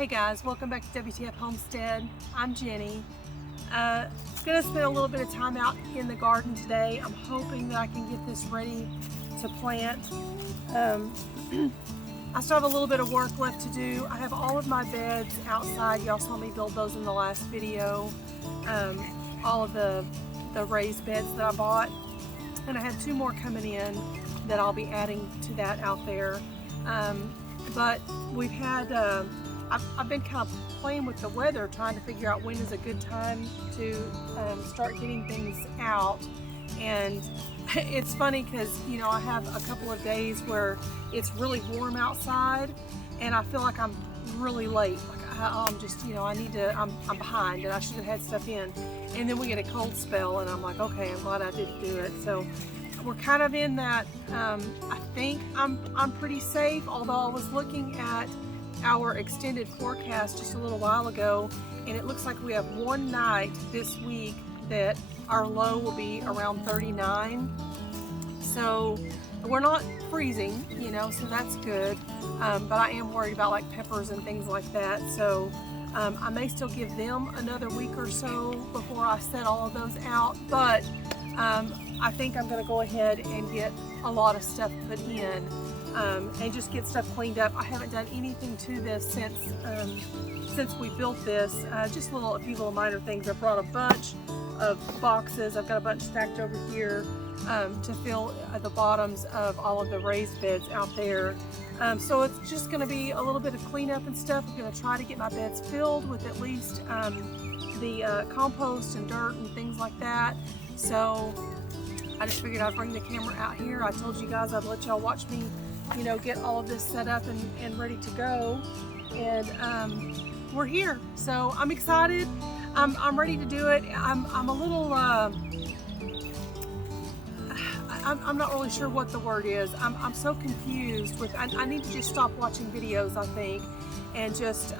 Hey guys, welcome back to WTF Homestead. I'm Jenny. Gonna spend a little bit of time out in the garden today. I'm hoping that I can get this ready to plant. I still have a little bit of work left to do. I have all of my beds outside. Y'all saw me build those in the last video. All of the raised beds that I bought. And I have 2 more coming in that I'll be adding to that out there. But we've had, I've been kind of playing with the weather, trying to figure out when is a good time to start getting things out. And it's funny because, you know, I have a couple of days where it's really warm outside and I feel like I'm really late. Like I'm just, you know, I'm behind and I should have had stuff in. And then we get a cold spell and I'm like, okay, I'm glad I didn't do it. So we're kind of in that, I think I'm pretty safe, although I was looking at our extended forecast just a little while ago, and it looks like we have one night this week that our low will be around 39. So we're not freezing, you know, so that's good. But I am worried about like peppers and things like that. So I may still give them another week or so before I set all of those out. But I think I'm going to go ahead and get a lot of stuff put in. And just get stuff cleaned up. I haven't done anything to this since we built this. Just a few little minor things. I brought a bunch of boxes. I've got a bunch stacked over here to fill the bottoms of all of the raised beds out there. So it's just going to be a little bit of cleanup and stuff. I'm going to try to get my beds filled with at least the compost and dirt and things like that. So I just figured I'd bring the camera out here. I told you guys I'd let y'all watch me, you know, get all of this set up and ready to go. And we're here. So I'm excited. I'm ready to do it. I'm a little, I'm not really sure what the word is. I'm so confused with, I need to just stop watching videos, I think, and just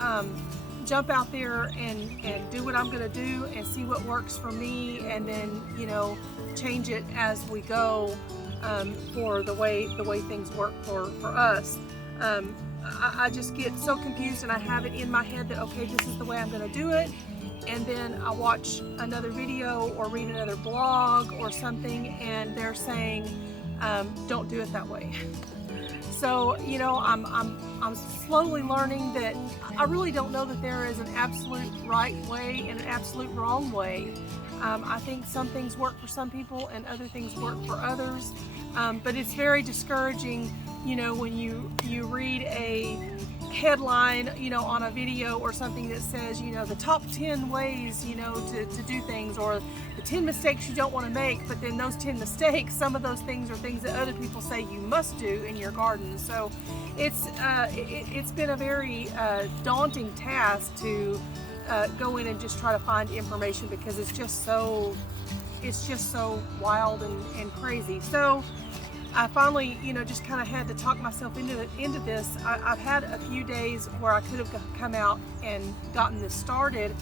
jump out there and do what I'm gonna do and see what works for me, and then, you know, change it as we go for the way things work for us. I just get so confused and I have it in my head that, okay, this is the way I'm gonna do it, and then I watch another video or read another blog or something and they're saying don't do it that way. So, you know, I'm slowly learning that I really don't know that there is an absolute right way and an absolute wrong way. I think some things work for some people and other things work for others. But it's very discouraging, you know, when you read a headline, you know, on a video or something that says, you know, the top 10 ways, you know, to do things, or the 10 mistakes you don't want to make. But then those 10 mistakes, some of those things are things that other people say you must do in your garden. So it's been a very daunting task to go in and just try to find information, because it's just so wild and crazy. So I finally, you know, just kind of had to talk myself into this. I've had a few days where I could have come out and gotten this started,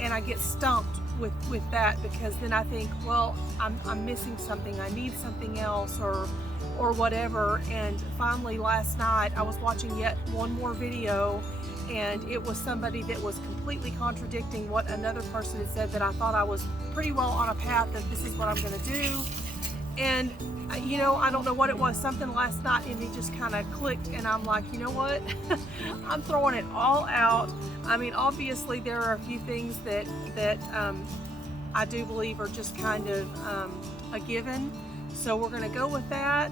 and I get stumped with that, because then I think, well, I'm missing something, I need something else, or whatever. And finally last night I was watching yet one more video, and it was somebody that was completely contradicting what another person had said, that I thought I was pretty well on a path that this is what I'm going to do. And you know, I don't know what it was, something last night in me just kind of clicked, and I'm like, you know what, I'm throwing it all out. I mean, obviously there are a few things that I do believe are just kind of a given, so we're going to go with that,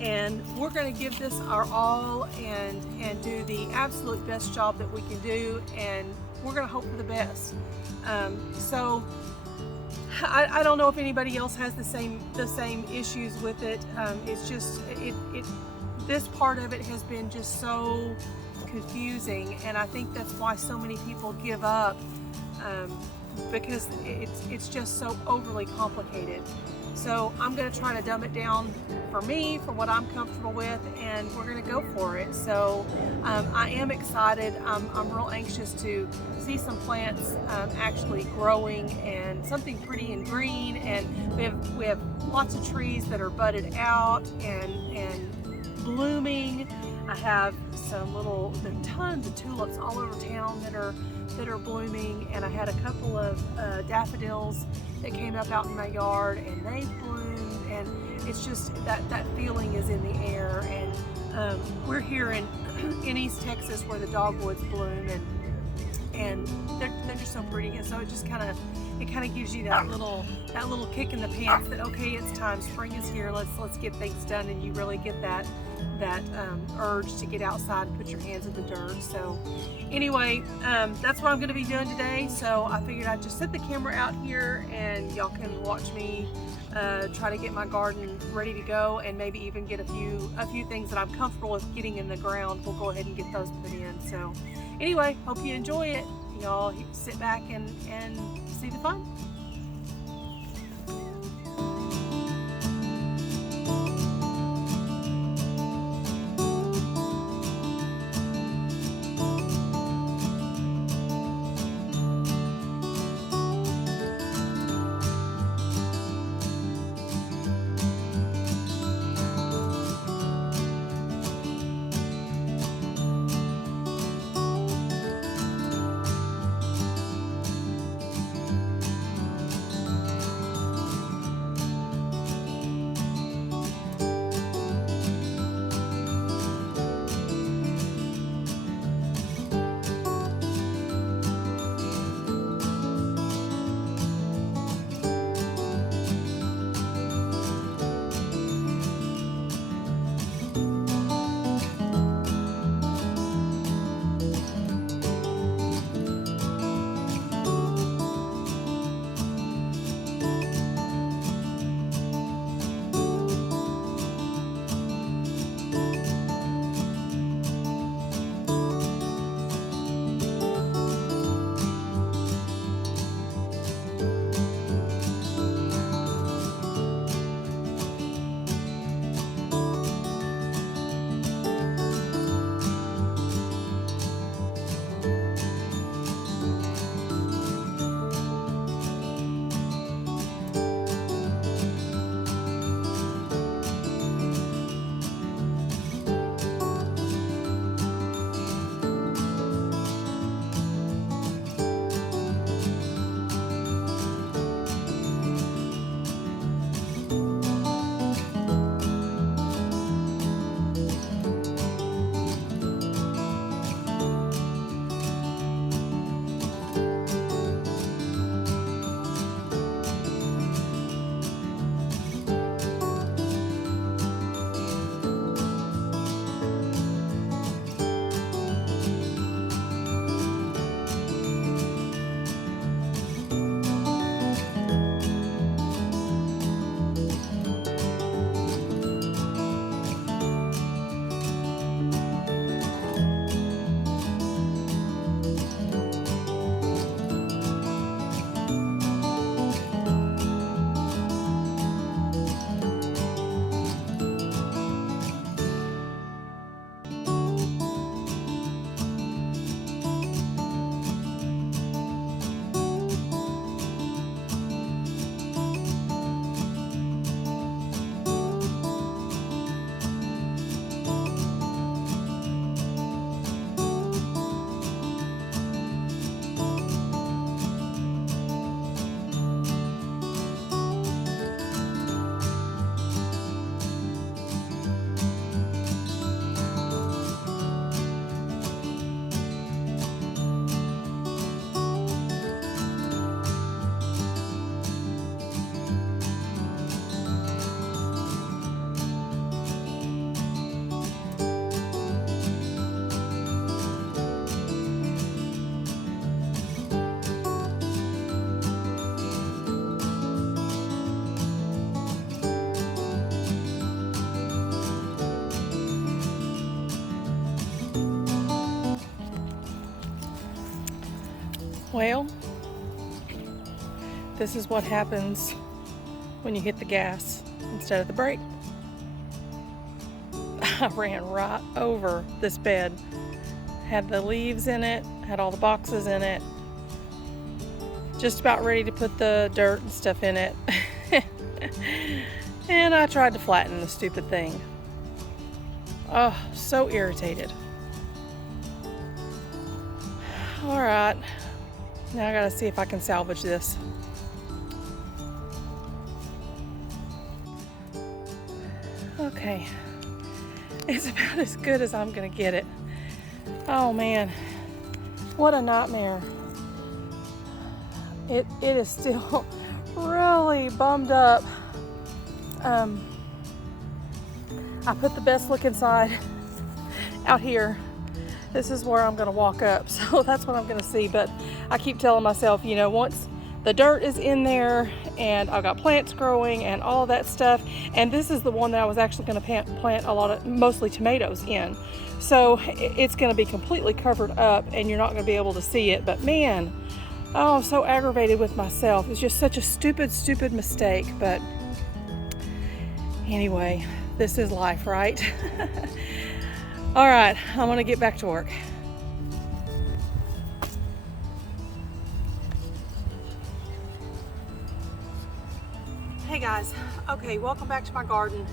and we're going to give this our all and do the absolute best job that we can do, and we're going to hope for the best. So I don't know if anybody else has the same issues with it. It's just this part of it has been just so confusing, and I think that's why so many people give up, because it's just so overly complicated. So I'm going to try to dumb it down for me, for what I'm comfortable with, and we're going to go for it. So I am excited. I'm real anxious to see some plants actually growing, and something pretty and green. And we have lots of trees that are budded out and blooming. I have there are tons of tulips all over town that are blooming, and I had a couple of daffodils that came up out in my yard, and they bloomed, and it's just that feeling is in the air. And we're here in East Texas where the dogwoods bloom, and they're just so pretty, and so it just kind of gives you that little kick in the pants that, okay, it's time, spring is here, let's get things done, and you really get that urge to get outside and put your hands in the dirt. So anyway, that's what I'm going to be doing today. So I figured I'd just set the camera out here and y'all can watch me try to get my garden ready to go, and maybe even get a few things that I'm comfortable with getting in the ground. We'll go ahead and get those put in. So anyway, hope you enjoy it. Y'all sit back and see the fun. Well, this is what happens when you hit the gas instead of the brake. I ran right over this bed. Had the leaves in it, had all the boxes in it. Just about ready to put the dirt and stuff in it. And I tried to flatten the stupid thing. Oh, so irritated. All right, now I gotta see if I can salvage this. Okay, it's about as good as I'm gonna get it. Oh man, what a nightmare. It is still really bummed up. I put the best looking side out here. This is where I'm gonna walk up, so that's what I'm gonna see. But I keep telling myself, you know, once the dirt is in there and I've got plants growing and all that stuff, and this is the one that I was actually gonna plant a lot of, mostly tomatoes in. So it's gonna be completely covered up and you're not gonna be able to see it. But man, oh, I'm so aggravated with myself. It's just such a stupid mistake. But anyway, this is life, right? All right, I'm gonna get back to work. Hey guys, okay, welcome back to my garden.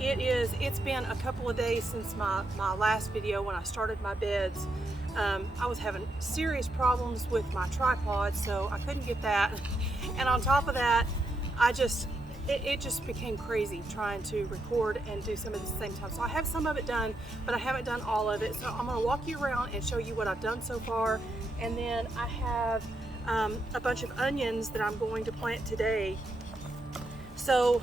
It's been a couple of days since my last video when I started my beds. I was having serious problems with my tripod, so I couldn't get that. And on top of that, it just became crazy trying to record and do some of it at the same time. So I have some of it done, but I haven't done all of it. So I'm gonna walk you around and show you what I've done so far. And then I have a bunch of onions that I'm going to plant today. So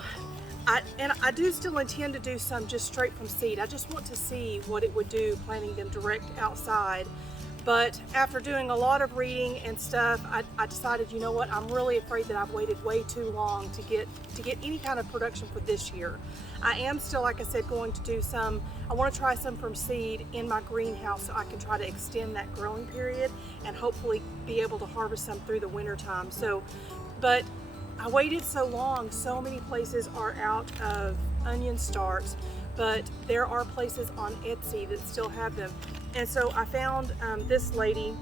I do still intend to do some just straight from seed. I just want to see what it would do planting them direct outside. But after doing a lot of reading and stuff, I decided, you know what, I'm really afraid that I've waited way too long to get any kind of production for this year. I am still, like I said, going to do some, I want to try some from seed in my greenhouse so I can try to extend that growing period and hopefully be able to harvest some through the winter time. So, but I waited so long, so many places are out of onion starts, but there are places on Etsy that still have them. And so I found this lady,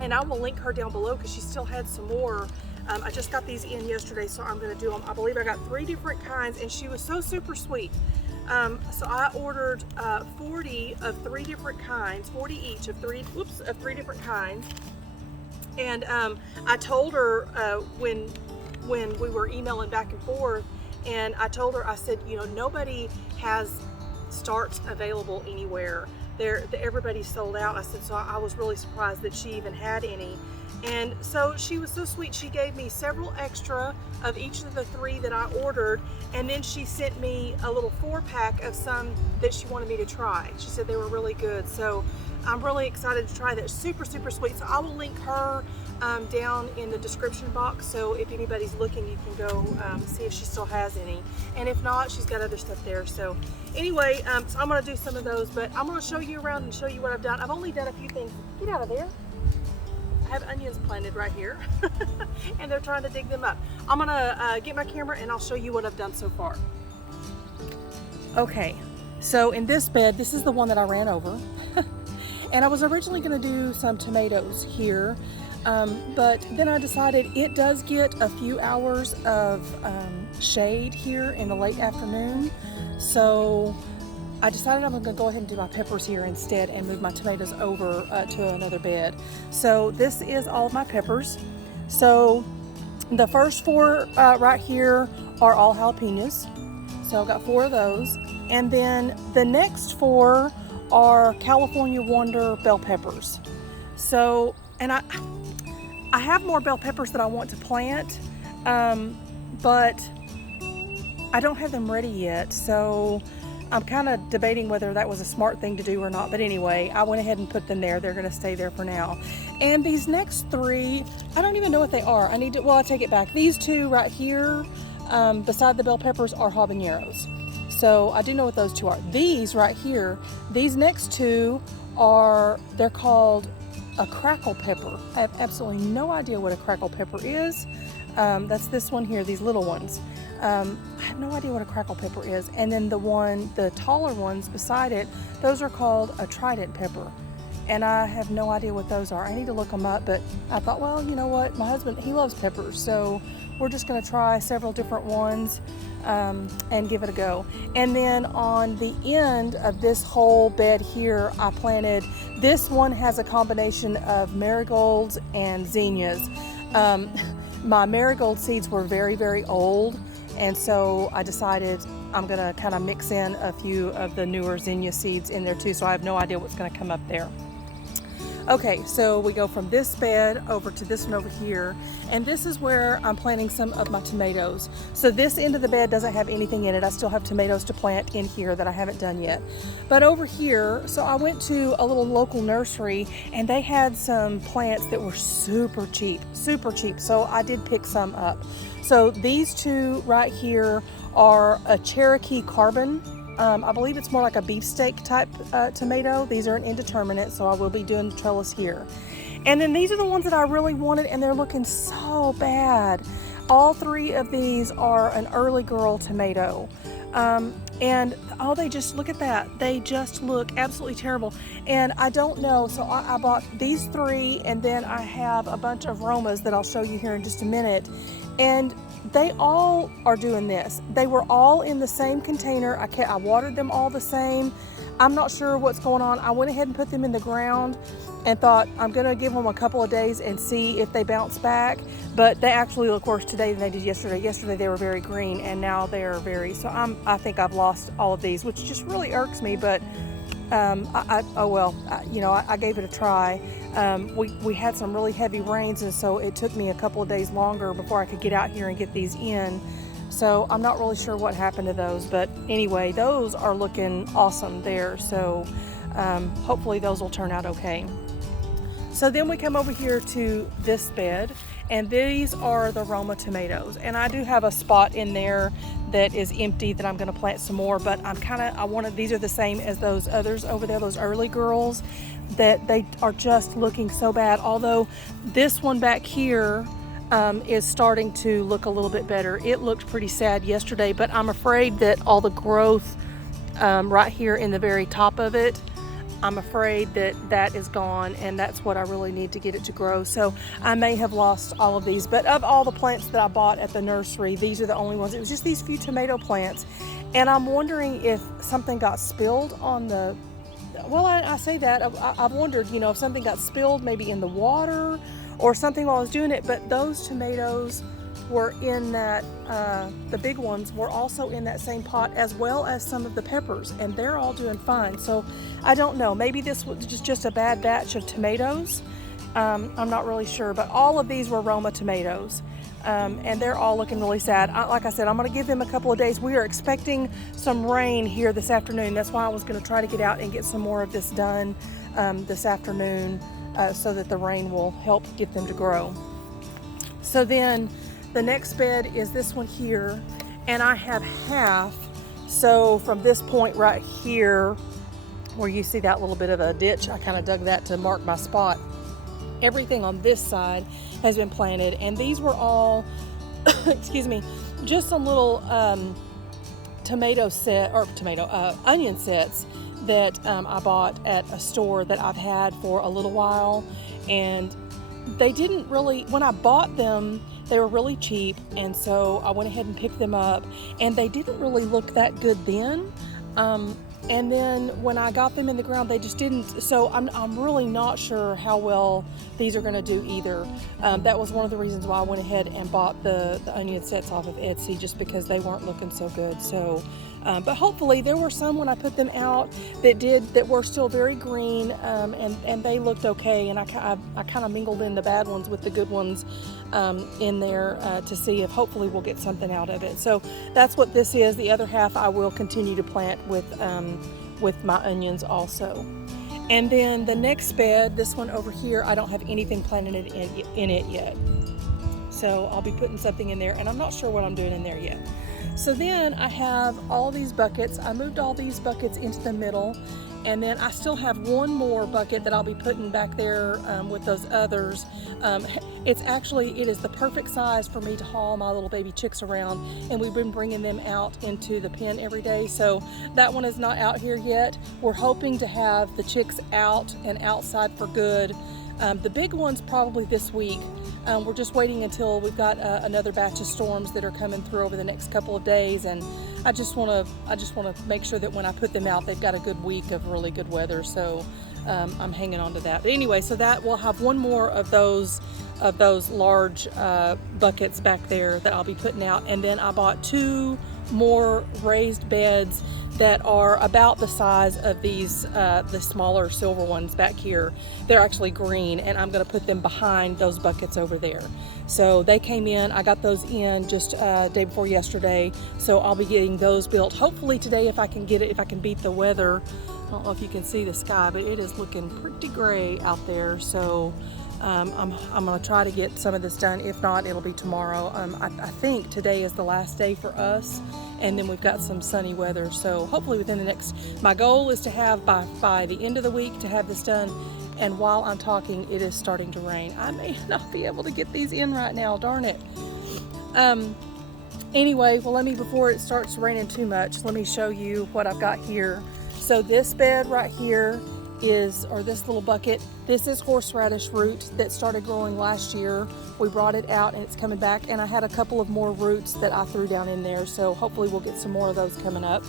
and I will link her down below because she still had some more. I just got these in yesterday, so I'm gonna do them. I believe I got 3 different kinds, and she was so super sweet. So I ordered 40 of 3 different kinds, 40 each of 3 different kinds. And I told her when we were emailing back and forth, and I told her, I said, you know, nobody has starts available anywhere. Everybody's sold out. I said, so I was really surprised that she even had any. And so she was so sweet. She gave me several extra of each of the 3 that I ordered, and then she sent me a little 4-pack of some that she wanted me to try. She said they were really good. So I'm really excited to try that. Super sweet. So I will link her down in the description box, so if anybody's looking, you can go see if she still has any, and if not, she's got other stuff there. So anyway, so I'm going to do some of those, but I'm going to show you around and show you what I've done. I've only done a few things. Get out of there. I have onions planted right here and they're trying to dig them up. I'm going to get my camera and I'll show you what I've done so far. Okay, so in this bed, this is the one that I ran over. And I was originally going to do some tomatoes here, but then I decided it does get a few hours of shade here in the late afternoon. So I decided I'm going to go ahead and do my peppers here instead and move my tomatoes over to another bed. So this is all of my peppers. So the first 4 right here are all jalapenos. So I've got 4 of those. And then the next 4 are California Wonder bell peppers. So, and I have more bell peppers that I want to plant, but I don't have them ready yet. So I'm kind of debating whether that was a smart thing to do or not. But anyway, I went ahead and put them there. They're going to stay there for now. And these next 3, I don't even know what they are. I take it back. These 2 right here, beside the bell peppers, are habaneros. So I do know what those 2 are. These right here, these next 2 they're called a crackle pepper. I have absolutely no idea what a crackle pepper is. That's this one here, these little ones. I have no idea what a crackle pepper is. And then the taller ones beside it, those are called a trident pepper. And I have no idea what those are. I need to look them up, but I thought, well, you know what? My husband, he loves peppers, so we're just gonna try several different ones. and give it a go. And then on the end of this whole bed here, I planted, this one has a combination of marigolds and zinnias. My marigold seeds were very, very old, and so I decided I'm gonna kind of mix in a few of the newer zinnia seeds in there too, so I have no idea what's gonna come up there. Okay, so we go from this bed over to this one over here, and this is where I'm planting some of my tomatoes. So this end of the bed doesn't have anything in it. I still have tomatoes to plant in here that I haven't done yet. But over here, so I went to a little local nursery, and they had some plants that were super cheap, so I did pick some up. So these two right here are a Cherokee Carbon. I believe it's more like a beefsteak type tomato. These are an indeterminate, so I will be doing the trellis here. And then these are the ones that I really wanted, and they're looking so bad. All three of these are an early girl tomato. And oh, they just, look at that. They just look absolutely terrible. And I don't know, so I bought these three, and then I have a bunch of Aromas that I'll show you here in just a minute. And they all are doing this. They were all in the same container. I watered them all the same. I'm not sure what's going on. I went ahead and put them in the ground and thought I'm gonna give them a couple of days and see if they bounce back. But they actually look worse today than they did yesterday. Yesterday they were very green, and now they are very, so I think I've lost all of these, which just really irks me, but oh well, you know, I gave it a try. We had some really heavy rains, and so it took me a couple of days longer before I could get out here and get these in. So I'm not really sure what happened to those, but anyway, those are looking awesome there. So hopefully those will turn out okay. So then we come over here to this bed, and these are the Aroma Tomatoes. And I do have a spot in there that is empty that I'm gonna plant some more, but these are the same as those others over there, those early girls, that they are just looking so bad. Although this one back here is starting to look a little bit better. It looked pretty sad yesterday, but I'm afraid that all the growth right here in the very top of it, I'm afraid that that is gone, and that's what I really need to get it to grow. So I may have lost all of these, but of all the plants that I bought at the nursery, these are the only ones. It was just these few tomato plants, and I'm wondering if something got spilled on the, well, I say that, I've wondered, you know, if something got spilled maybe in the water or something while I was doing it. But those tomatoes were in that, the big ones were also in that same pot, as well as some of the peppers, and they're all doing fine. So I don't know, maybe this was just a bad batch of tomatoes. I'm not really sure, but all of these were Aroma tomatoes, and they're all looking really sad. Like I said, I'm gonna give them a couple of days. We are expecting some rain here this afternoon. That's why I was gonna try to get out and get some more of this done this afternoon, so that the rain will help get them to grow. So then the next bed is this one here, and I have half. So from this point right here, where you see that little bit of a ditch, I kind of dug that to mark my spot. Everything on this side has been planted, and these were all, excuse me, just some little onion sets that I bought at a store that I've had for a little while. And they didn't really, when I bought them, they were really cheap, and so I went ahead and picked them up, and they didn't really look that good then. And then when I got them in the ground, they just didn't. So I'm really not sure how well these are going to do either. That was one of the reasons why I went ahead and bought the onion sets off of Etsy, just because they weren't looking so good. So, but hopefully there were some when I put them out that were still very green, and they looked okay. And I kind of mingled in the bad ones with the good ones in there to see if hopefully we'll get something out of it. So that's what this is. The other half I will continue to plant with my onions also. And then the next bed, this one over here, I don't have anything planted in it yet. So I'll be putting something in there, and I'm not sure what I'm doing in there yet. So then I have all these buckets. I moved all these buckets into the middle, and then I still have one more bucket that I'll be putting back there with those others. It is the perfect size for me to haul my little baby chicks around, and we've been bringing them out into the pen every day. So that one is not out here yet. We're hoping to have the chicks out and outside for good The big ones probably this week. We're just waiting until we've got another batch of storms that are coming through over the next couple of days, and I just want to make sure that when I put them out, they've got a good week of really good weather. So I'm hanging on to that. But anyway, so that we'll have one more of those large buckets back there that I'll be putting out, and then I bought 2 more raised beds that are about the size of these the smaller silver ones back here. They're actually green, and I'm going to put them behind those buckets over there. So they came in, I got those in just day before yesterday, so I'll be getting those built hopefully today if I can get it, if I can beat the weather. I don't know if you can see the sky, but it is looking pretty gray out there, so I'm going to try to get some of this done. If not, it'll be tomorrow. I think today is the last day for us, and then we've got some sunny weather. So hopefully within the next, my goal is to have by the end of the week to have this done. And while I'm talking, it is starting to rain. I may not be able to get these in right now, darn it. Anyway, well, before it starts raining too much, let me show you what I've got here. So this bed right here or this little bucket, this is horseradish root that started growing last year. We brought it out and it's coming back, and I had a couple of more roots that I threw down in there, so hopefully we'll get some more of those coming up.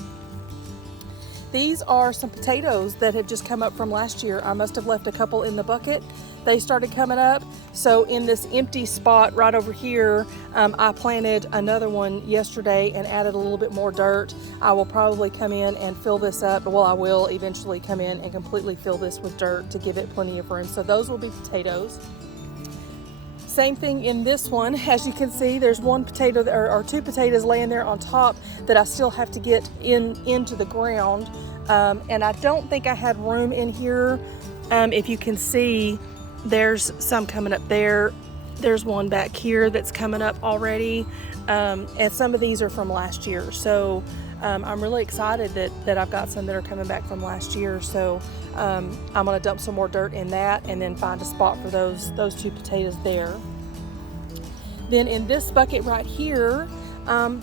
These are some potatoes that have just come up from last year. I must have left a couple in the bucket. They started coming up. So in this empty spot right over here, I planted another one yesterday and added a little bit more dirt. I will probably come in and fill this up. Well, I will eventually come in and completely fill this with dirt to give it plenty of room. So those will be potatoes. Same thing in this one. As you can see, there's one potato or 2 potatoes laying there on top that I still have to get into the ground. And I don't think I had room in here. If you can see, there's some coming up there. There's one back here that's coming up already. And some of these are from last year. So I'm really excited that I've got some that are coming back from last year. So I'm gonna dump some more dirt in that and then find a spot for those 2 potatoes there. Then in this bucket right here,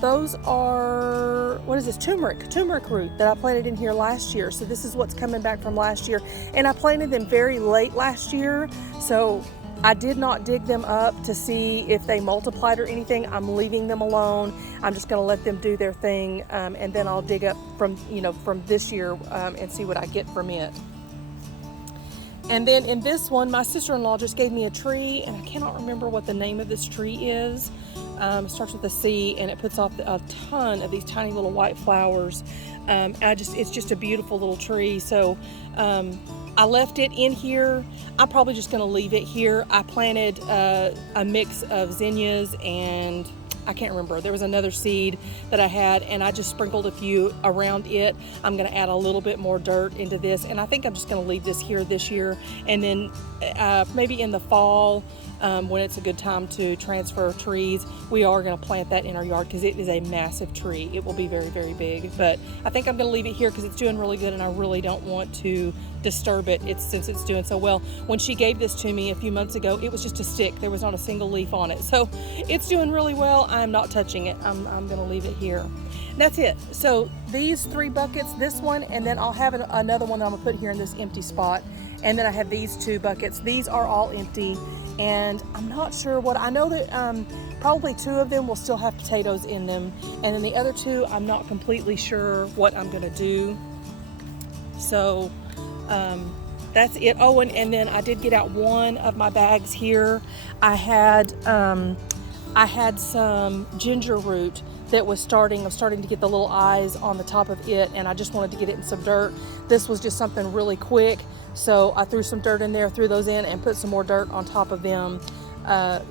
those are, what is this, turmeric root that I planted in here last year. So this is what's coming back from last year. And I planted them very late last year, so I did not dig them up to see if they multiplied or anything. I'm leaving them alone. I'm just gonna let them do their thing, and then I'll dig up from this year and see what I get from it. And then in this one, my sister-in-law just gave me a tree, and I cannot remember what the name of this tree is. It starts with a C, and it puts off a ton of these tiny little white flowers. It's just a beautiful little tree. So I left it in here. I'm probably just gonna leave it here. I planted a mix of zinnias and I can't remember. There was another seed that I had, and I just sprinkled a few around it. I'm gonna add a little bit more dirt into this, and I think I'm just gonna leave this here this year, and then maybe in the fall, when it's a good time to transfer trees, we are gonna plant that in our yard because it is a massive tree. It will be very, very big, but I think I'm gonna leave it here because it's doing really good, and I really don't want to disturb it since it's doing so well. When she gave this to me a few months ago, it was just a stick. There was not a single leaf on it. So it's doing really well. I'm not touching it. I'm gonna leave it here. And that's it. So these 3 buckets, this one, and then I'll have another one that I'm gonna put here in this empty spot. And then I have these 2 buckets. These are all empty, and I'm not sure what, I know that probably 2 of them will still have potatoes in them. And then the other 2, I'm not completely sure what I'm gonna do. So that's it. Oh, and then I did get out one of my bags here. I had some ginger root that was starting to get the little eyes on the top of it, and I just wanted to get it in some dirt. This was just something really quick, so I threw some dirt in there, threw those in, and put some more dirt on top of them.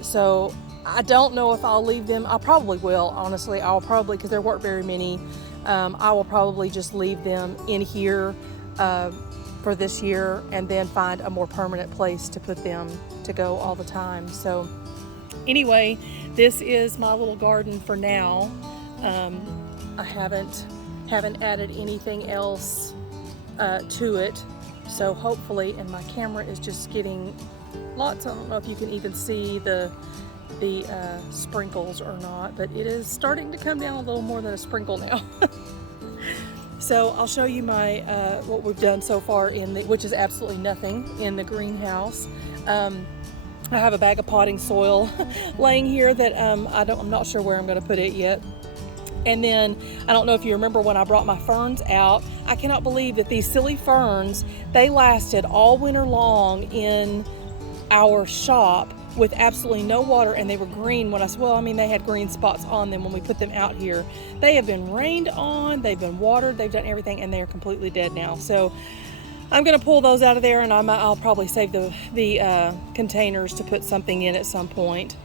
So I don't know if I'll leave them. I probably will, honestly. I'll probably, because there weren't very many, I will probably just leave them in here for this year, and then find a more permanent place to put them to go all the time. So anyway, this is my little garden for now. I haven't added anything else to it, so hopefully, and my camera is just getting lots. I don't know if you can even see the sprinkles or not, but it is starting to come down a little more than a sprinkle now. So I'll show you my what we've done so far which is absolutely nothing in the greenhouse. I have a bag of potting soil laying here that I'm not sure where I'm going to put it yet. And then I don't know if you remember when I brought my ferns out. I cannot believe that these silly ferns, they lasted all winter long in our shop with absolutely no water, and they were green when they had green spots on them when we put them out here. They have been rained on, they've been watered, they've done everything, and they are completely dead now. So I'm going to pull those out of there, and I'll probably save the containers to put something in at some point.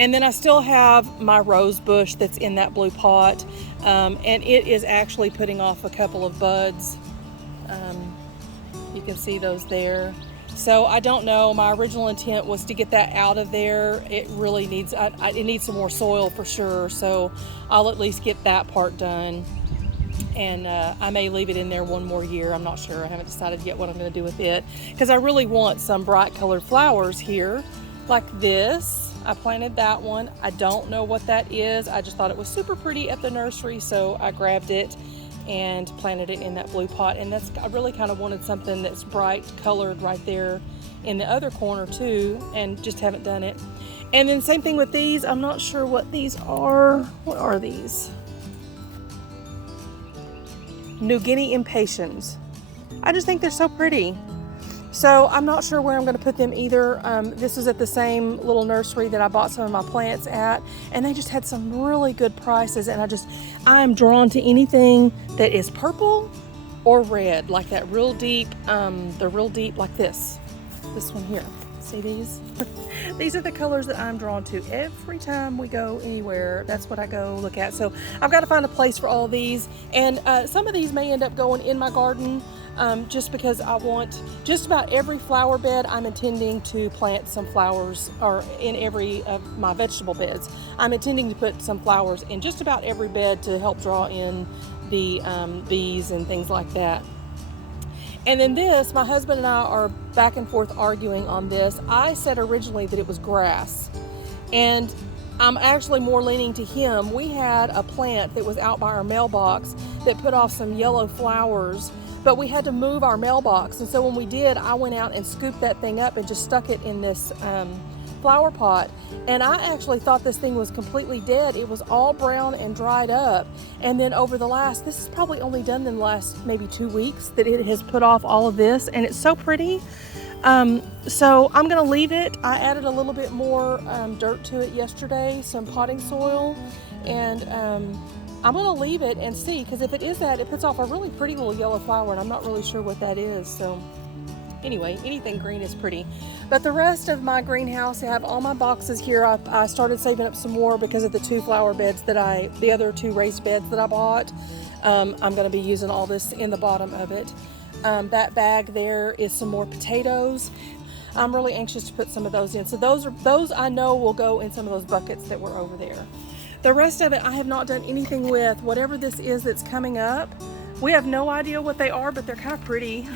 And then I still have my rose bush that's in that blue pot, and it is actually putting off a couple of buds. You can see those there. So I don't know, my original intent was to get that out of there. It really needs, it needs some more soil for sure, so I'll at least get that part done. And I may leave it in there one more year. I'm not sure. I haven't decided yet what I'm going to do with it, because I really want some bright colored flowers here like this. I planted that one. I don't know what that is. I just thought it was super pretty at the nursery, so I grabbed it and planted it in that blue pot. And I really kind of wanted something that's bright colored right there in the other corner too, and just haven't done it. And then same thing with these. I'm not sure what these are. What are these? New Guinea Impatiens. I just think they're so pretty. So I'm not sure where I'm going to put them either. This is at the same little nursery that I bought some of my plants at, and they just had some really good prices. And I am drawn to anything that is purple or red, like that real deep, like this one here. See these? These are the colors that I'm drawn to. Every time we go anywhere, that's what I go look at. So I've got to find a place for all of these, and some of these may end up going in my garden. Just because I want just about every flower bed, I'm intending to plant some flowers, or in every of my vegetable beds, I'm intending to put some flowers in just about every bed to help draw in the bees and things like that. And then this, my husband and I are back and forth arguing on this. I said originally that it was grass, and I'm actually more leaning to him. We had a plant that was out by our mailbox that put off some yellow flowers, but we had to move our mailbox. And so when we did, I went out and scooped that thing up and just stuck it in this flower pot. And I actually thought this thing was completely dead. It was all brown and dried up. And then this is probably only done in the last maybe 2 weeks that it has put off all of this, and it's so pretty. So I'm gonna leave it. I added a little bit more dirt to it yesterday, some potting soil, and I'm gonna leave it and see, because if it is that, it puts off a really pretty little yellow flower, and I'm not really sure what that is. So anyway, anything green is pretty. But the rest of my greenhouse, I have all my boxes here. I started saving up some more because of the two flower beds the other two raised beds that I bought. I'm gonna be using all this in the bottom of it. That bag there is some more potatoes. I'm really anxious to put some of those in. So those I know will go in some of those buckets that were over there. The rest of it I have not done anything with. Whatever this is that's coming up, we have no idea what they are, but they're kind of pretty.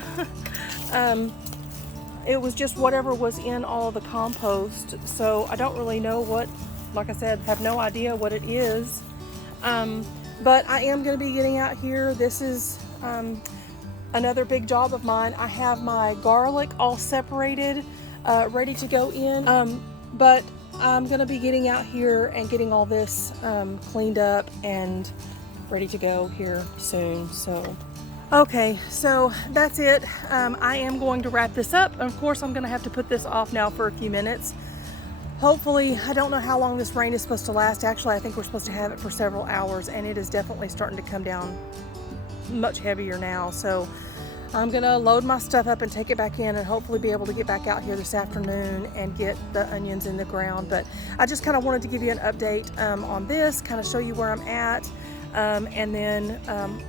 It was just whatever was in all of the compost. So I don't really know what, like I said, have no idea what it is. But I am going to be getting out here. This is another big job of mine. I have my garlic all separated, ready to go in. But I'm going to be getting out here and getting all this cleaned up and ready to go here soon. So, okay, so that's it. I am going to wrap this up. Of course, I'm going to have to put this off now for a few minutes. Hopefully, I don't know how long this rain is supposed to last. Actually, I think we're supposed to have it for several hours, and it is definitely starting to come down much heavier now. So I'm gonna load my stuff up and take it back in, and hopefully be able to get back out here this afternoon and get the onions in the ground. But I just kind of wanted to give you an update on this, kind of show you where I'm at, and then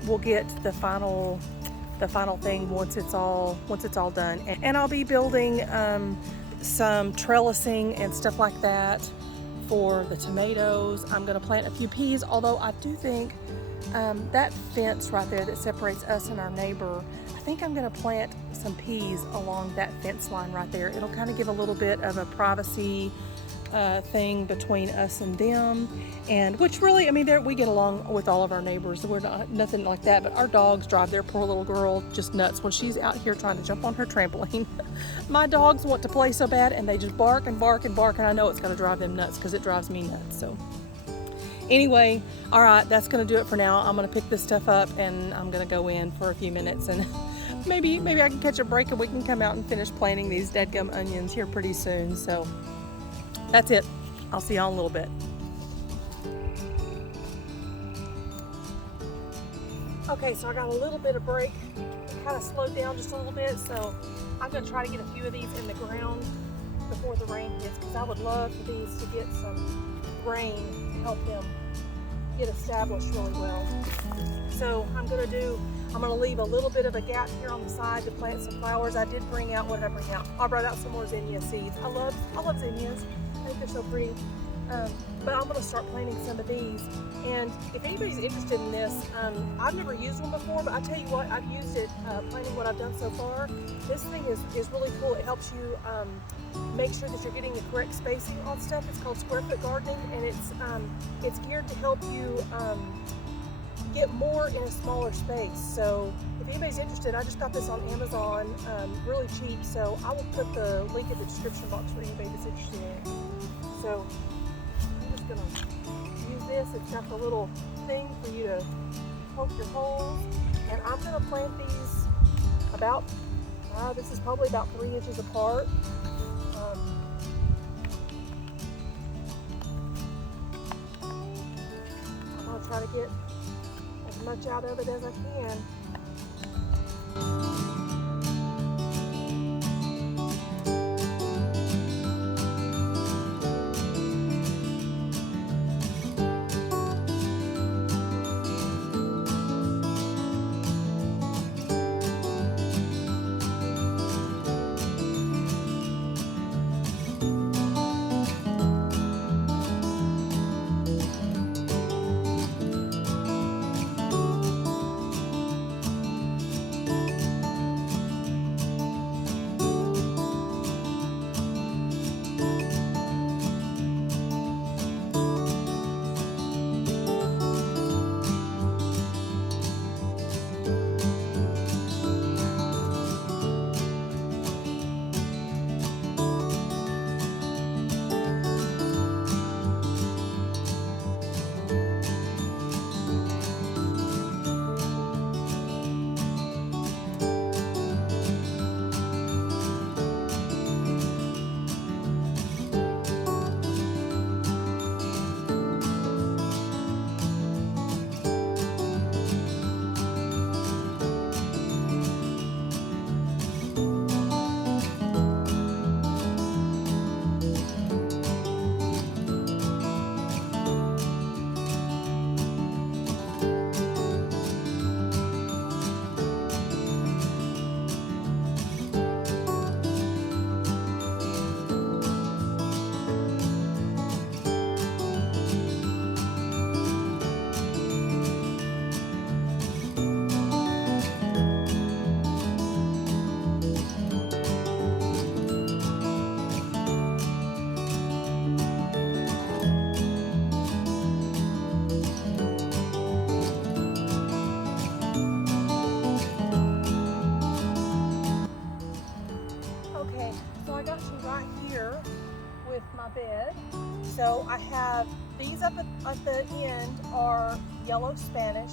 we'll get the final thing once it's all done. And I'll be building some trellising and stuff like that for the tomatoes. I'm gonna plant a few peas, although I do think that fence right there that separates us and our neighbor, I think I'm going to plant some peas along that fence line right there. It'll kind of give a little bit of a privacy thing between us and them, and which really, I mean, we get along with all of our neighbors. We're not nothing like that, but our dogs drive their poor little girl just nuts when she's out here trying to jump on her trampoline. My dogs want to play so bad, and they just bark and bark and bark, and I know it's going to drive them nuts because it drives me nuts. So anyway, all right, that's going to do it for now. I'm going to pick this stuff up, and I'm going to go in for a few minutes, and maybe I can catch a break and we can come out and finish planting these deadgum onions here pretty soon. So that's it. I'll see y'all in a little bit. Okay, so I got a little bit of break. It kind of slowed down just a little bit, so I'm going to try to get a few of these in the ground before the rain hits, because I would love for these to get some rain to help them get established really well. So I'm going to leave a little bit of a gap here on the side to plant some flowers. I did bring out, what did I bring out? I brought out some more zinnia seeds. I love zinnias. I think they're so pretty. But I'm going to start planting some of these. And if anybody's interested in this, I've never used one before, but I tell you what, I've used it planting what I've done so far. This thing is really cool. It helps you make sure that you're getting the correct spacing on stuff. It's called square foot gardening, and it's geared to help you get more in a smaller space. So if anybody's interested, I just got this on Amazon, really cheap. So I will put the link in the description box for anybody that's interested in it. So I'm just gonna use this. It's got the little thing for you to poke your holes, and I'm gonna plant these about, this is probably about 3 inches apart. I'm gonna try to get as much out of it as I can. So I have these up at the end are yellow Spanish.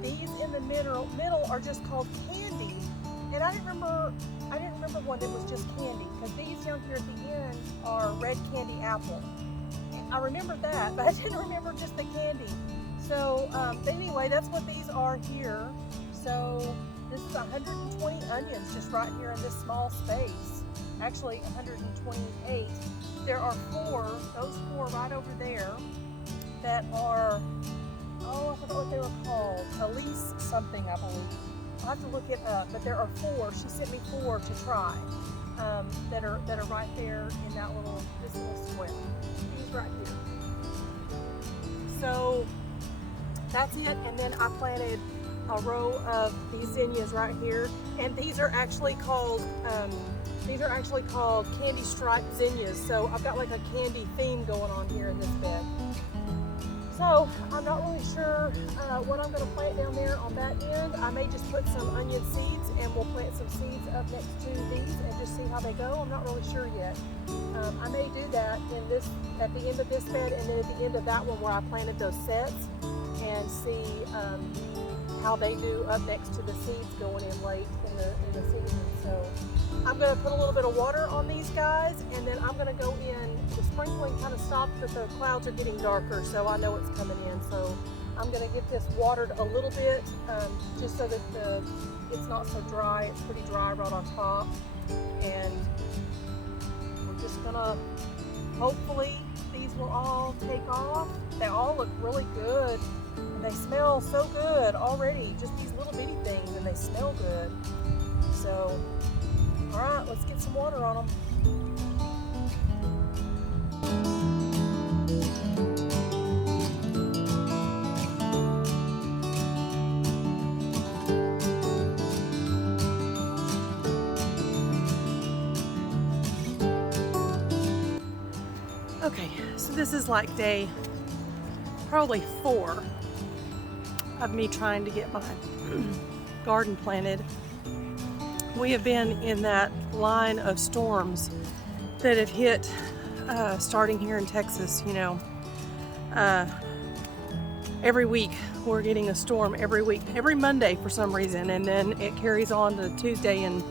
These in the middle are just called candy. And I didn't remember one that was just candy, because these down here at the end are red candy apple. I remembered that, but I didn't remember just the candy. So anyway, that's what these are here. So this is 120 onions just right here in this small space. Actually 128. There are those four right over there that are, I forgot what they were called. Elise something, I believe. I'll have to look it up, but there are 4. She sent me 4 to try that are right there in this little square. These right here. So that's it, and then I planted a row of these zinnias right here, and these are actually called These are actually called candy striped zinnias. So I've got like a candy theme going on here in this bed. So I'm not really sure what I'm going to plant down there on that end. I may just put some onion seeds and we'll plant some seeds up next to these and just see how they go. I'm not really sure yet. I may do that in this at the end of this bed and then at the end of that one where I planted those sets and see how they do up next to the seeds going in late in the season. So I'm going to put a little bit of water on these guys and then I'm going to go in. The sprinkling kind of stopped, but the clouds are getting darker, so I know it's coming in. So I'm going to get this watered a little bit just so that it's not so dry. It's pretty dry right on top. And we're just going to, hopefully these will all take off. They all look really good. And they smell so good already, just these little bitty things, and they smell good. So, all right, let's get some water on them. Okay, so this is like day probably 4 of me trying to get my garden planted. We have been in that line of storms that have hit starting here in Texas, you know. Every week we're getting a storm every week, every Monday for some reason, and then it carries on to Tuesday and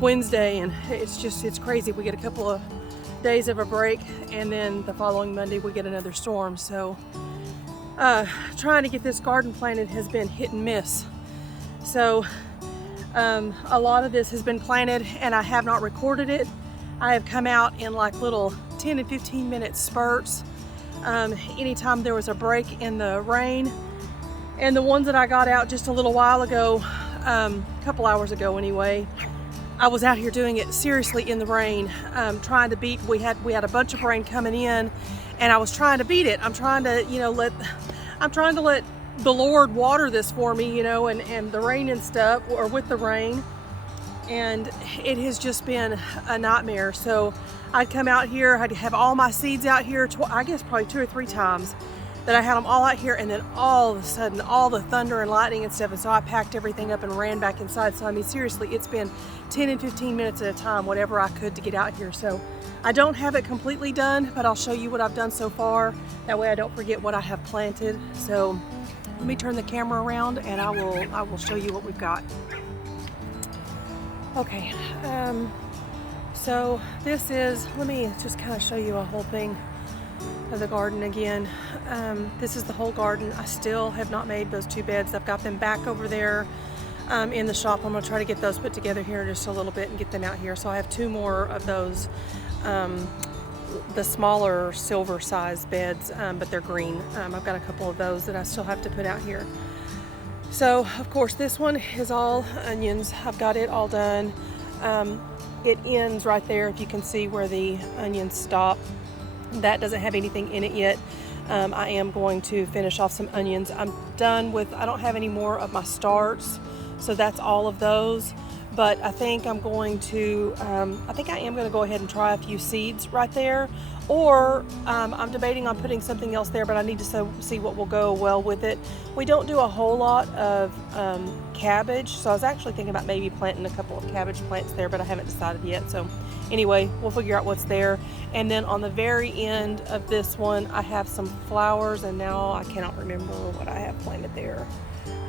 Wednesday, and it's crazy. We get a couple of days of a break and then the following Monday we get another storm. So trying to get this garden planted has been hit and miss. So a lot of this has been planted and I have not recorded it. I have come out in like little 10 and 15 minute spurts anytime there was a break in the rain. And the ones that I got out just a little while ago, a couple hours ago anyway, I was out here doing it seriously in the rain, trying to beat, we had a bunch of rain coming in and I was trying to beat it. I'm trying to, you know, let the Lord water this for me, you know, and the rain and stuff, or with the rain. And it has just been a nightmare. So I'd come out here, I'd have all my seeds out here, I guess probably 2 or 3 times that I had them all out here, and then all of a sudden, all the thunder and lightning and stuff, and so I packed everything up and ran back inside. So I mean, seriously, it's been 10 and 15 minutes at a time, whatever I could to get out here. So I don't have it completely done, but I'll show you what I've done so far. That way I don't forget what I have planted. So let me turn the camera around and I will show you what we've got. Okay, so this is, let me just kind of show you a whole thing of the garden again. This is the whole garden. I still have not made those 2 beds. I've got them back over there in the shop. I'm going to try to get those put together here in just a little bit and get them out here. So I have 2 more of those, the smaller silver size beds, but they're green. I've got a couple of those that I still have to put out here. So of course this one is all onions. I've got it all done. It ends right there, if you can see where the onions stop. That doesn't have anything in it yet. I am going to finish off some onions. I'm done with, I don't have any more of my starts, so that's all of those. But I think I'm going to, I think I am going to go ahead and try a few seeds right there. Or I'm debating on putting something else there, but I need to see what will go well with it. We don't do a whole lot of cabbage, so I was actually thinking about maybe planting a couple of cabbage plants there, but I haven't decided yet. So anyway, we'll figure out what's there. And then on the very end of this one, I have some flowers, and now I cannot remember what I have planted there.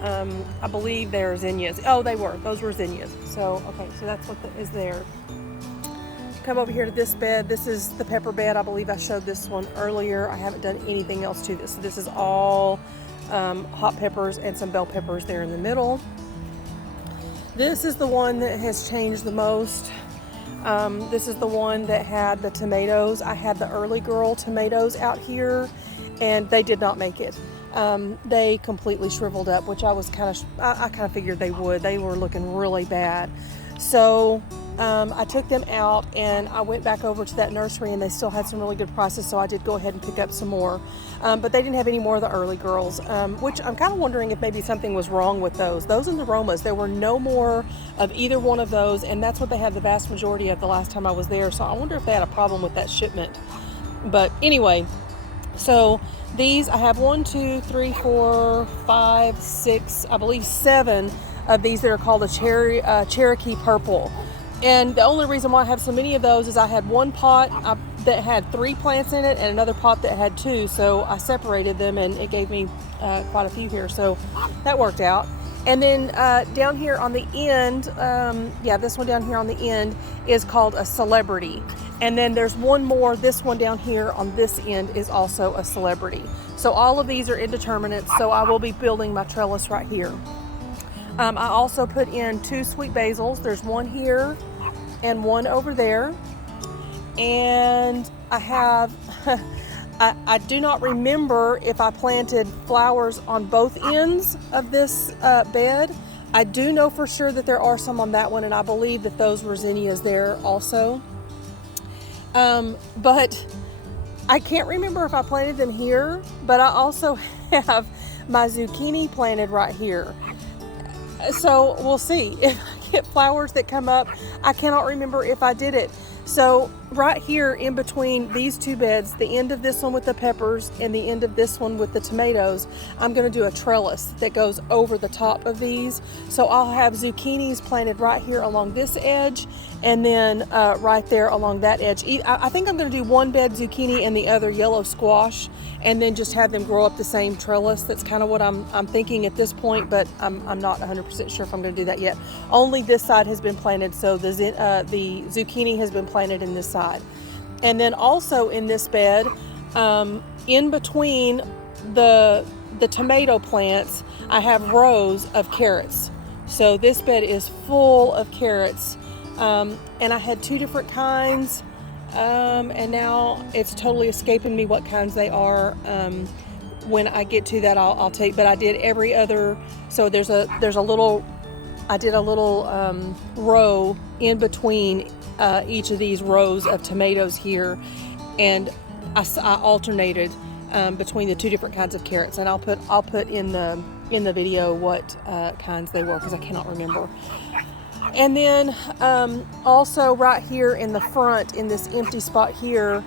I believe they're zinnias. Oh, those were zinnias. So, okay, so that's what is there. Come over here to this bed. This is the pepper bed. I believe I showed this one earlier. I haven't done anything else to this. This is all hot peppers and some bell peppers there in the middle. This is the one that has changed the most. This is the one that had the tomatoes. I had the early girl tomatoes out here and they did not make it. They completely shriveled up, which I kind of figured they would. They were looking really bad. So I took them out and I went back over to that nursery, and they still had some really good prices, so I did go ahead and pick up some more. But they didn't have any more of the early girls, which I'm kind of wondering if maybe something was wrong with those. Those and the Aromas, there were no more of either one of those, and that's what they had the vast majority of the last time I was there. So I wonder if they had a problem with that shipment. But anyway, so these, I have 1, 2, 3, 4, 5, 6, I believe 7 of these that are called a Cherokee Purple. And the only reason why I have so many of those is I had one pot that had 3 plants in it and another pot that had 2. So I separated them and it gave me quite a few here. So that worked out. And then down here on the end, this one down here on the end is called a Celebrity. And then there's one more, this one down here on this end is also a Celebrity. So all of these are indeterminates, so I will be building my trellis right here. I also put in 2 sweet basils. There's one here and one over there. And I have, I do not remember if I planted flowers on both ends of this bed. I do know for sure that there are some on that one, and I believe that those were zinnias there also. But I can't remember if I planted them here, but I also have my zucchini planted right here. So we'll see if I get flowers that come up. I cannot remember if I did it. So right here in between these 2 beds, the end of this one with the peppers and the end of this one with the tomatoes, I'm going to do a trellis that goes over the top of these. So I'll have zucchinis planted right here along this edge, and then right there along that edge. I think I'm going to do one bed zucchini and the other yellow squash, and then just have them grow up the same trellis. That's kind of what I'm thinking at this point, but I'm not 100% sure if I'm going to do that yet. Only this side has been planted, so the zucchini has been planted in this side. And then also in this bed, in between the tomato plants, I have rows of carrots. So this bed is full of carrots, and I had 2 different kinds. And now it's totally escaping me what kinds they are. When I get to that, I'll take, but I did every other, so I did a little row in between each of these rows of tomatoes here, and I alternated between the 2 different kinds of carrots, and I'll put in the video what kinds they were, because I cannot remember. And then also right here in the front, in this empty spot here,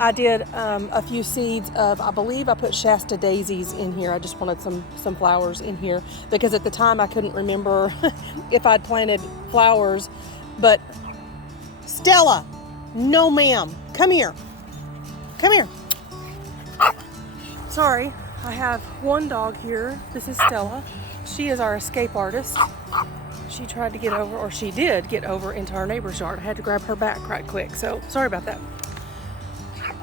I did a few seeds of, I believe I put Shasta Daisies in here. I just wanted some flowers in here, because at the time I couldn't remember if I'd planted flowers. But Stella, no ma'am, come here. Come here. Sorry, I have one dog here. This is Stella. She is our escape artist. She tried to get over, or she did get over into our neighbor's yard. I had to grab her back right quick, so sorry about that.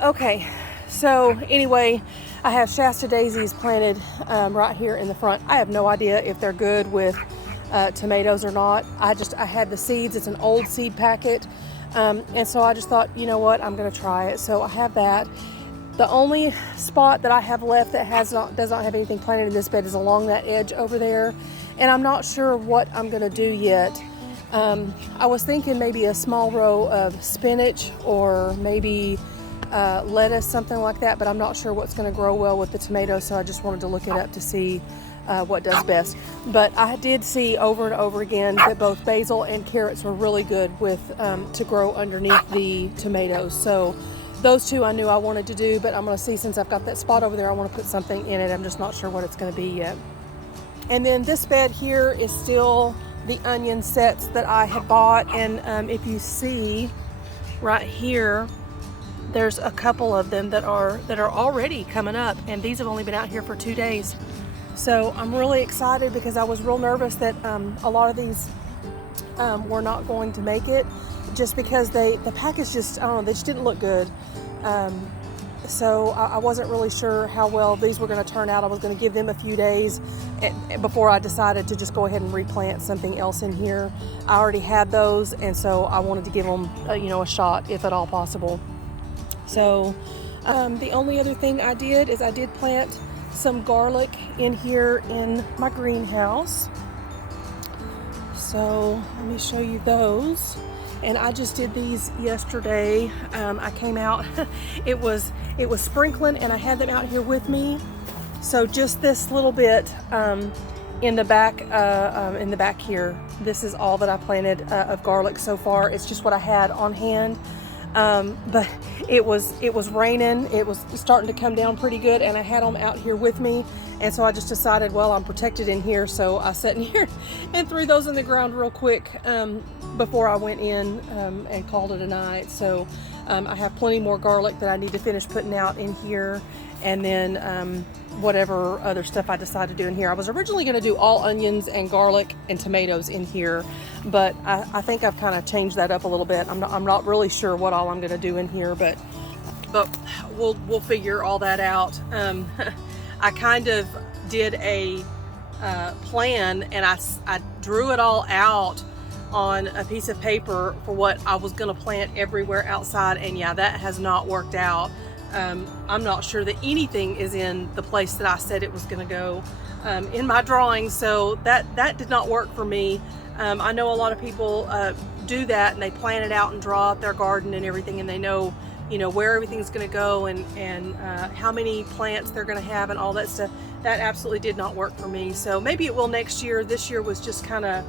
Okay, so anyway, I have Shasta Daisies planted right here in the front. I have no idea if they're good with tomatoes or not. I had the seeds. It's an old seed packet, and so I just thought, you know what, I'm going to try it. So I have that. The only spot that I have left that does not have anything planted in this bed is along that edge over there, and I'm not sure what I'm going to do yet. I was thinking maybe a small row of spinach, or maybe lettuce, something like that, but I'm not sure what's going to grow well with the tomatoes, so I just wanted to look it up to see what does best. But I did see over and over again that both basil and carrots were really good with to grow underneath the tomatoes. So those 2 I knew I wanted to do, but I'm going to see, since I've got that spot over there, I want to put something in it. I'm just not sure what it's going to be yet. And then this bed here is still the onion sets that I had bought, and if you see right here, there's a couple of them that are already coming up, and these have only been out here for 2 days. So I'm really excited, because I was real nervous that a lot of these were not going to make it, just because the package just, I don't know, they just didn't look good. So I wasn't really sure how well these were going to turn out. I was going to give them a few days before I decided to just go ahead and replant something else in here. I already had those, and so I wanted to give them a shot, if at all possible. So the only other thing I did is I did plant some garlic in here in my greenhouse. So let me show you those. and I just did these yesterday. I came out, it was sprinkling, and I had them out here with me. So just this little bit in the back here. This is all that I planted of garlic so far. It's just what I had on hand. But it was raining. It was starting to come down pretty good, and I had them out here with me. And so I just decided, well, I'm protected in here, so I sat in here and threw those in the ground real quick before I went in and called it a night. So I have plenty more garlic that I need to finish putting out in here, and then whatever other stuff I decide to do in here. I was originally going to do all onions and garlic and tomatoes in here, but I think I've kind of changed that up a little bit. I'm not really sure what all I'm going to do in here, but we'll figure all that out. I kind of did a plan, and I drew it all out on a piece of paper for what I was going to plant everywhere outside, and yeah, that has not worked out. I'm not sure that anything is in the place that I said it was going to go in my drawings, so that did not work for me. I know a lot of people do that, and they plan it out and draw out their garden and everything, and they know, you know, where everything's going to go and how many plants they're going to have and all that stuff. That absolutely did not work for me. So maybe it will next year. This year was just kind of,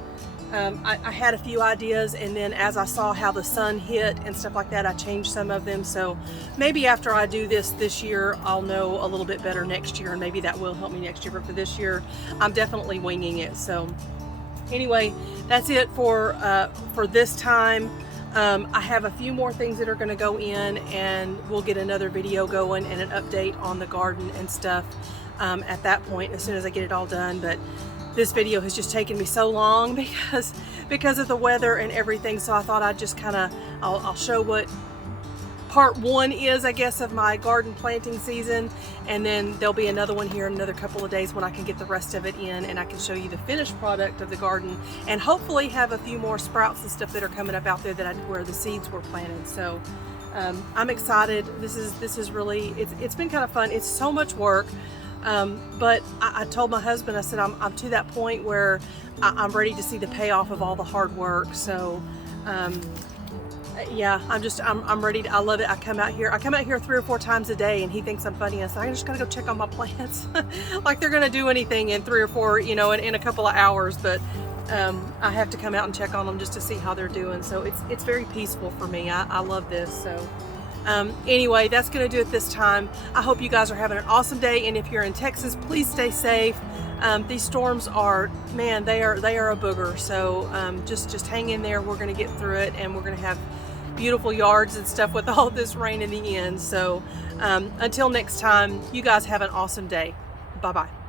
I had a few ideas, and then as I saw how the sun hit and stuff like that, I changed some of them. So maybe after I do this year, I'll know a little bit better next year, and maybe that will help me next year. But for this year, I'm definitely winging it. So anyway, that's it for this time. I have a few more things that are going to go in, and we'll get another video going and an update on the garden and stuff at that point as soon as I get it all done. But this video has just taken me so long because of the weather and everything, so I thought I'd just kind of I'll show what part one is, I guess, of my garden planting season, and then there'll be another one here in another couple of days when I can get the rest of it in, and I can show you the finished product of the garden, and hopefully have a few more sprouts and stuff that are coming up out there that where the seeds were planted. So I'm excited. This is really, it's been kind of fun. It's so much work, but I told my husband, I said I'm to that point where I'm ready to see the payoff of all the hard work. So yeah, I'm ready to, I love it. I come out here 3 or 4 times a day, and he thinks I'm funny. I said, I just gotta go check on my plants. Like they're gonna do anything in 3 or 4, you know, in a couple of hours, but I have to come out and check on them just to see how they're doing. So it's very peaceful for me. I love this. So anyway, that's gonna do it this time. I hope you guys are having an awesome day, and if you're in Texas, please stay safe. These storms are, man, they are a booger. So just hang in there. We're gonna get through it, and we're gonna have beautiful yards and stuff with all this rain in the end. So until next time, you guys have an awesome day. Bye-bye.